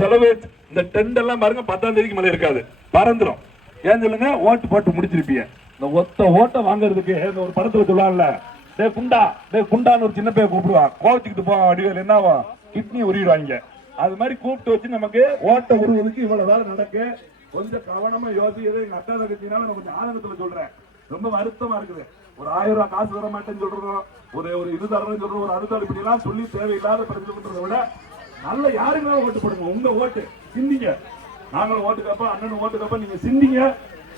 செலவு இந்த டெண்ட் எல்லாம் பாருங்க பத்தாம் தேதிக்கு மேல இருக்காது. பறந்துடும் ஏன் சொல்லுங்க? ஓட்டு போட்டு முடிச்சிருப்பீங்க. இந்த ஒத்த ஓட்டை வாங்குறதுக்கு இந்த ஒரு படத்துல சொல்லுவாங்கல்ல டே குண்டா டே குண்டான்னு ஒரு சின்ன பேர் கூப்பிடுவான். கோவச்சுக்கிட்டு போவான் வடிவேல் என்னவா கிட்னி உருவிடுவாங்க. அது மாதிரி கூப்பிட்டு வச்சு நமக்கு ஓட்டை உருவதுக்கு இவ்வளவு வேலை நடக்கு கொஞ்சம் கவனமா யோசிக்கிறது. எங்க அக்கா தகத்தினால நான் கொஞ்சம் ஆதங்கத்துல சொல்றேன். ரொம்ப வருத்தமா இருக்குது. ஒரு ஆயிரம் ரூபாய் காசு வர மாட்டேன்னு சொல்றோம் ஒரு ஒரு இது தரேன்னு சொல்றோம் ஒரு அறுத்தாடு இப்படி எல்லாம் சொல்லி தேவையில்லாத பிரச்சனை பண்றதை விட நல்ல யாருமே ஓட்டு போடுங்க. உங்க ஓட்டு. சிந்திங்க. நாங்களும் ஓட்டுக்கப்ப அண்ணன் ஓட்டுக்கப்ப. நீங்க சிந்திங்க.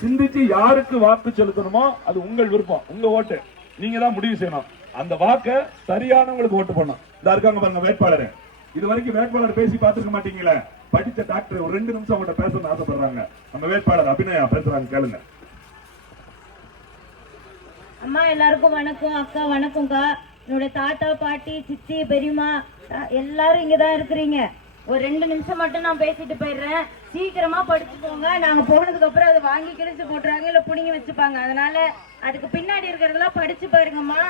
சிந்திச்சு யாருக்கு வாக்கு செலுத்தணுமோ அது உங்கள் விருப்பம். உங்க ஓட்டு. நீங்க தான் முடிவு செய்யணும். அந்த வாக்கை சரியானவங்களுக்கு ஓட்டு பண்ணும் இதா இருக்காங்க பாருங்க வேட்பாளர். இது வரைக்கும் வேட்பாளர் பேசி பார்த்துக்க மாட்டீங்களே. படிச்ச டாக்டர் ஒரு ரெண்டு நிமிஷம் அவங்கள்ட்ட பேசணும்னு ஆசைப்படுறாங்க. நம்ம வேட்பாளர் அபிநயா பேசுறாங்க கேளுங்க. அம்மா எல்லாருக்கும் வணக்கம். அக்கா வணக்கம்க்கா. என்னோட தாத்தா பாட்டி சித்தி பெரியம்மா எல்லாரும் இங்கே தான் இருக்கிறீங்க. ஒரு ரெண்டு நிமிஷம் மட்டும் நான் பேசிட்டு போயிடுறேன். சீக்கிரமா படிச்சுக்கோங்க. நாங்க போனதுக்கு அப்புறம் அதை வாங்கி கிழிச்சு போட்டுறாங்க இல்ல புடிங்கி வச்சுப்பாங்க. அதனால அதுக்கு பின்னாடி இருக்கிறதெல்லாம் படிச்சு பாருங்கம்மா.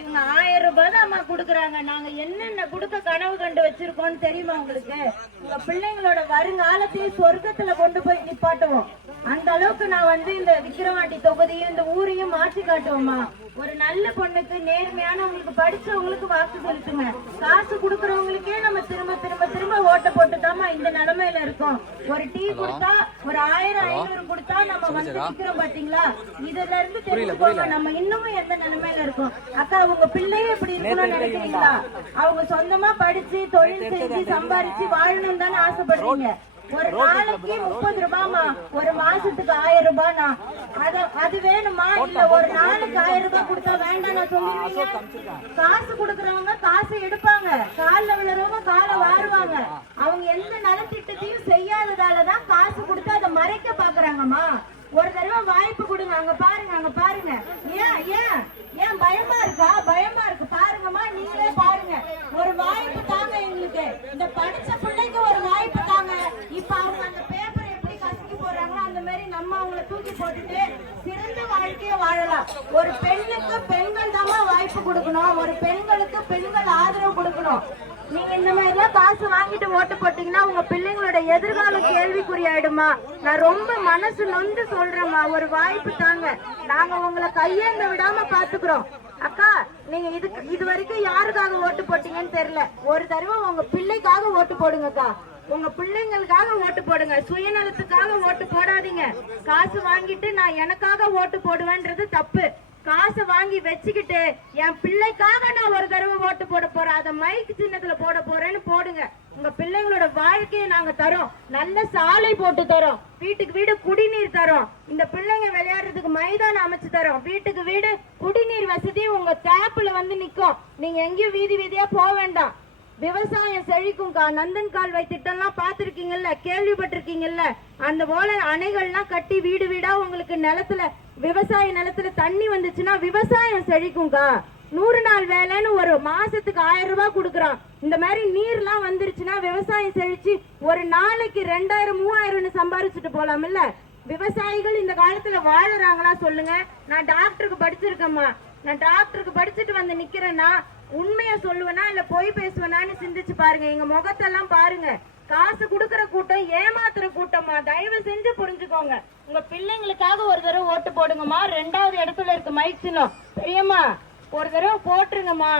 இவங்க ஆயிரம் ரூபாய் தான் அம்மா கொடுக்குறாங்க. நாங்க என்னென்ன கொடுக்க கனவு கண்டு வச்சிருக்கோம்னு தெரியுமா உங்களுக்கு? உங்க பிள்ளைங்களோட வருங்காலத்தையும் சொர்க்கத்துல கொண்டு போய் நிப்பாட்டுவோம். அந்த அளவுக்கு நான் வந்து இந்த விக்கிரவாண்டி தொகுதியும் இந்த ஊரையும் மாற்றி காட்டுவோம்மா. ஒரு நல்ல பொண்ணுக்கு நேர்மையானவங்களுக்கு படிச்சவங்களுக்கு வாக்கு செலுத்துங்க. காசு கொடுக்கறவங்களுக்கே நம்ம திரும்ப திரும்ப திரும்ப ஓட்ட போட்டுதாம்மா இந்த நிலைமையில இருக்கோம். ஒரு டீ கொடுத்தா ஒரு ஆயிரம் ஐநூறு கொடுத்தா நம்ம வந்து நிக்கிறோம் பாத்தீங்களா? இதுல இருந்து தெரிஞ்சுக்கோங்க நம்ம இன்னமும் எந்த நிலைமையில இருக்கோம்? அக்கா உங்க பிள்ளையும் இப்படி இருக்கணும்னு நினைக்கிறீங்களா? அவங்க சொந்தமா படிச்சு தொழில் செஞ்சு சம்பாரிச்சு வாழணும்னு தானே ஆசைப்படுறீங்க. ஒரு நாளைக்கு முப்பது ரூபாமா ஒரு மாசத்துக்கு ஆயிரம் ரூபாய்னா அத அது வேணுமா? இல்ல ஒரு நாளுக்கு ஆயிரம் ரூபாய் கொடுத்தா வேண்டாம் நான் காசு கொடுக்கறவங்க காசு எடுப்பாங்க. கால்ல விழுறவங்க காலை வாருவாங்க. அவங்க எந்த நலத்திட்டத்தையும் செய்யாததாலதான் காசு கொடுத்து அதை மறைக்க பாக்குறாங்கம்மா ஒரு தடவை வாய்ப்பு கொடுங்க. அங்க பாருங்க அங்க பாருங்க. ஏன் ஏன் பயமா இருக்கா பயமா இருக்கு பாருங்கம்மா நீங்களே பாருங்க ஒரு வாய்ப்பு தாங்க எங்களுக்கு இந்த படிச்ச பிள்ளைக்கு ஒரு வாய்ப்பு தாங்க இப்ப அவங்க அந்த பேப்பர் எப்படி கசக்கி போடுறாங்களோ அந்த மாதிரி நம்ம அவங்கள தூக்கி போட்டுட்டு சிறந்த வாழ்க்கைய வாழலாம். ஒரு பெண்ணுக்கு பெண்கள் தான் வாய்ப்பு கொடுக்கணும். ஒரு பெண்களுக்கு பெண்கள் ஆதரவு கொடுக்கணும். நீங்க இந்த மாதிரி எல்லாம் காசு வாங்கிட்டு ஓட்டு போட்டீங்கன்னா உங்க பிள்ளைங்களோட எதிர்காலம் கேள்விக்குறி ஆயிடுமா நான் ரொம்ப மனசு நொந்து சொல்றேம்மா. ஒரு வாய்ப்பு தாங்க. நாங்க உங்களை கையேந்த விடாம பாத்துக்கிறோம். அக்கா நீங்க இதுக்கு இது வரைக்கும் யாருக்காக ஓட்டு போட்டீங்கன்னு தெரியல. ஒரு தடவை உங்க பிள்ளைக்காக ஓட்டு போடுங்கக்கா. உங்க பிள்ளைங்களுக்காக ஓட்டு போடுங்க. சுயநலத்துக்காக ஓட்டு போடாதீங்க. காசு வாங்கிட்டு நான் எனக்காக ஓட்டு போடுவேன்றது தப்பு. காசை வாங்கி வச்சுக்கிட்டு என் பிள்ளைக்காக நான் ஒரு தடவை ஓட்டு போட போறேன். அதை மைக் சின்னத்துல போட போறேன்னு போடுங்க. உங்க பிள்ளைங்களோட வாழ்க்கையை நாங்க தரோம். நல்ல சாலை போட்டு தரோம். வீட்டுக்கு வீடு குடிநீர் தரோம். இந்த பிள்ளைங்க விளையாடுறதுக்கு மைதானம் அமைச்சு தரோம். வீட்டுக்கு வீடு குடிநீர் வசதி உங்க தேப்புல வந்து நிக்கும். நீங்க எங்கேயும் வீதி வீதியா போக வேண்டாம். விவசாயம் செழிக்கும்க்கா. நந்தன் கால்வாய் திட்டம்லாம் பார்த்துருக்கீங்கல்ல கேள்விப்பட்டிருக்கீங்கல்ல? அந்த போல அணைகள்லாம் கட்டி வீடு வீடா உங்களுக்கு நிலத்துல விவசாய நிலத்துல தண்ணி வந்துச்சுன்னா விவசாயம் செழிக்கும்க்கா. நூறு நாள் வேலைன்னு ஒரு மாசத்துக்கு ஆயிரம் ரூபாய் கொடுக்குறான். இந்த மாதிரி நீர்லாம் வந்துருச்சுன்னா விவசாயம் செழிச்சு ஒரு நாளைக்கு ரெண்டாயிரம் மூவாயிரம்னு சம்பாரிச்சுட்டு போலாம்ல? விவசாயிகள் இந்த காலத்துல வாழறாங்களா சொல்லுங்க. நான் டாக்டருக்கு படிச்சிருக்கேம்மா. நான் டாக்டருக்கு படிச்சுட்டு வந்து நிக்கிறேன்னா உண்மைய சொல்லுவேனா இல்ல பொய் பேசுவேனான்னு சிந்திச்சு பாருங்க. எங்க முகத்தெல்லாம் பாருங்க. காசு குடுக்கற கூட்டம் ஏமாத்துற கூட்டமா? தயவு செஞ்சு புரிஞ்சுக்கோங்க. உங்க பிள்ளைங்களுக்காக ஒரு தடவை ஓட்டு போடுங்கம்மா. ரெண்டாவது இடத்துல இருக்கு மைக் சின்னம். பெரியம்மா ஒரு தடவை போட்டுருங்கம்மா.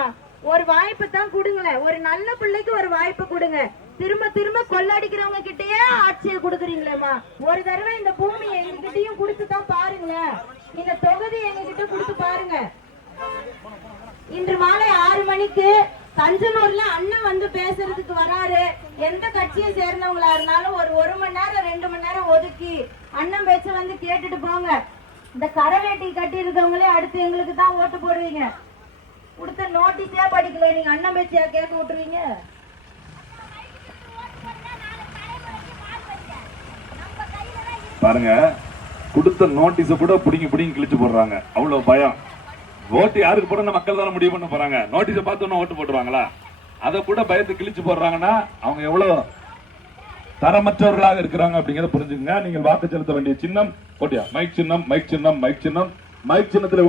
ஒரு வாய்ப்பு தான் கொடுங்களேன். ஒரு நல்ல பிள்ளைக்கு ஒரு வாய்ப்பு கொடுங்க. திரும்ப திரும்ப கொள்ளடிக்கிறவங்க கிட்டயே ஆட்சியை கொடுக்குறீங்களேம்மா. ஒரு தடவை இந்த பூமியை எங்ககிட்டயும் கொடுத்து தான் பாருங்களேன். இந்த தொகுதி எங்ககிட்ட கொடுத்து பாருங்க. இன்று மாலை மணிக்கு தஞ்சனூர்ல அண்ணன் வந்து பேசுறதுக்கு வராரு. எந்த கட்சியை சேர்ந்தவங்களா இருந்தாலும் ஒரு ஒரு மணி நேரம் ரெண்டு மணி நேரம் ஒதுக்கி அண்ணன் பேச்ச வந்து கேட்டுட்டு போங்க. இந்த கரவேட்டி கட்டி இருக்கவங்களே அடுத்து எங்களுக்கு தான் ஓட்டு போடுவீங்க. கொடுத்த நோட்டீஸே படிக்கல. நீங்க அண்ணன் பேச்சியா கேட்க விட்டுருவீங்க? பாருங்க கொடுத்த நோட்டீஸ கூட பிடிங்கி பிடிங்கி கிழிச்சு போடுறாங்க. அவ்வளவு பயம். ஓட்டு யாருக்கு போட மக்கள் தானே முடிவு பண்ண போறாங்க. நோட்டீஸ பார்த்தோன்னா ஓட்டு போட்டுருவாங்களா? அதை கூட பயத்தை கிழிச்சு போடுறாங்கன்னா அவங்க எவ்வளவு தரமற்றவர்களாக இருக்கிறாங்க அப்படிங்கறத புரிஞ்சுக்கங்க. நீங்கள் வாக்கு செலுத்த வேண்டிய சின்னம் போட்டியா? மைக் சின்னம் மைக் சின்னம் மைக் சின்னம். மைக் சின்னத்துல